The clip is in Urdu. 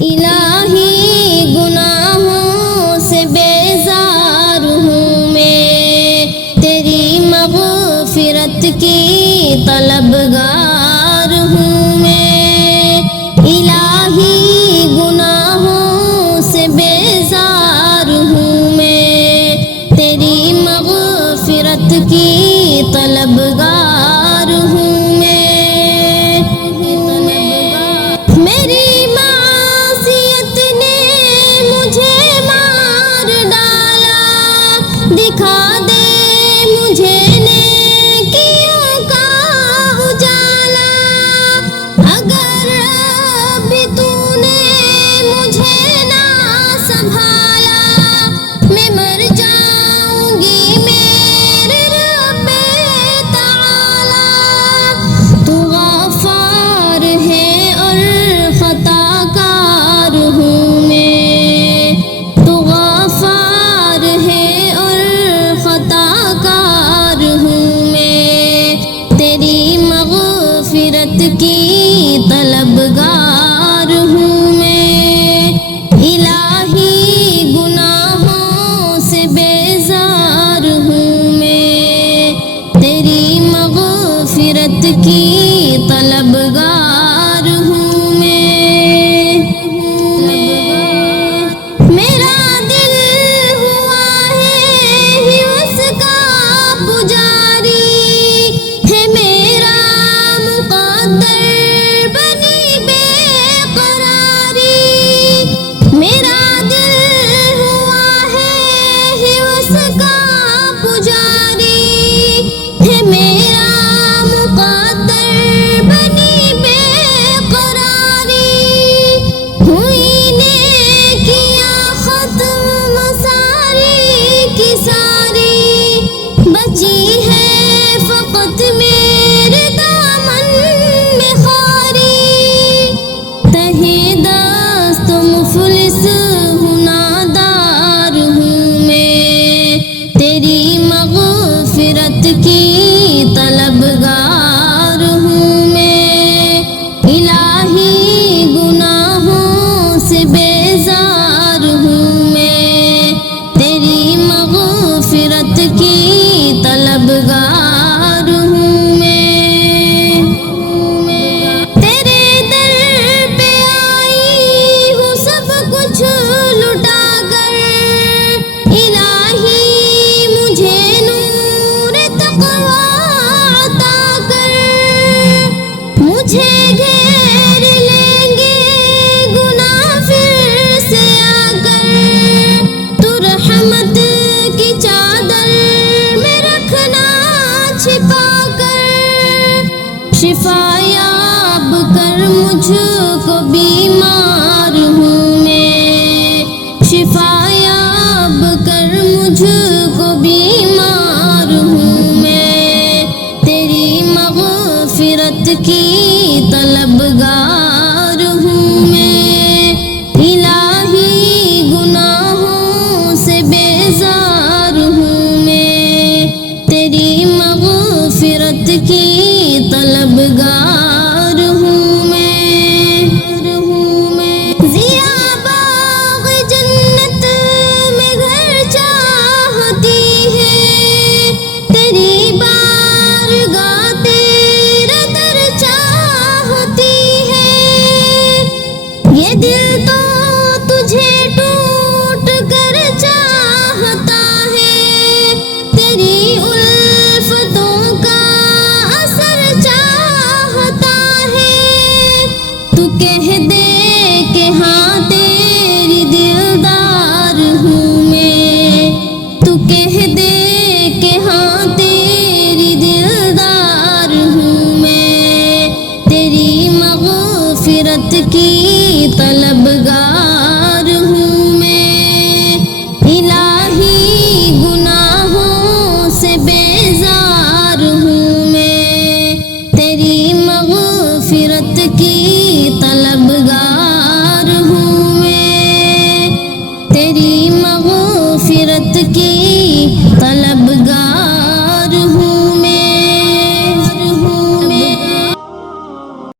الہی گناہوں سے بیزار ہوں میں، تیری مغفرت کی طلبگار ہوں میں۔ الہی گناہوں سے بیزار ہوں میں، تیری مغفرت کی طلبگار ہوں میں۔ میری معصیت نے مجھے مار ڈالا، دکھا دے مجھے نیکیوں کا اجالا۔ اگر اب تو نے مجھے نہ سنبھالا، میں مر جاؤں گی میرے رب تعالی۔ تو غفار ہے اور خطا کار ہوں میں، تو غفار ہے اور خطا کار ہوں میں، تیری مغفرت کی طلبگار ہوں میں۔ الہی گناہوں سے بیزار ہوں میں، تیری مغفرت کی طلبگار ہوں میں۔ میرا دل ہوا ہے اس کا پجاری، ہے میرا مقدر بنی بے قراری۔ میرا دل ہوا ہے اس کا پجاری، ہے میرا مقدر بنی بے قراری۔ ہوئی نیکیاں ختم ساری کی ساری، بچی ہے فقط میرے دامن میں خاری۔ تہی دست مفلس ہوں نادار ہوں میں، تیری مغفرت کی طلبگار ہوں میں۔ الہی گناہوں سے بیزار ہوں میں، تیری مغفرت کی طلبگار ہوں میں۔ تیرے در پہ آئی ہوں سب کچھ لٹا کر، الہی مجھے نور تقویٰ عطا کر۔ مجھے گھیر لیں گے گناہ پھر سے آ کر، تو رحمت کی چادر میں رکھنا چھپا کر۔ شفا یاب کر مجھ کو بیمار ہوں میں، شفا یاب کر مجھ کو بیمار ہوں میں، تیری مغفرت کی طلبگار ہوں میں۔ الہی گناہوں سے بیزار ہوں میں، تیری مغفرت کی طلبگار ہوں میں۔ ضیا باغ جنت میں گھر چاہتی ہے، تیری بارگاہ تیرا در چاہتی ہے۔ یہ دل تو تجھے ٹوٹ کر چاہتا ہے، تیری الفتوں کا اثر چاہتا ہے۔ تو کہہ دے کہ ہاں تیری دلدار ہوں میں، تو کہہ دے کہ ہاں تیری دلدار ہوں میں، تیری مغفرت کی طلب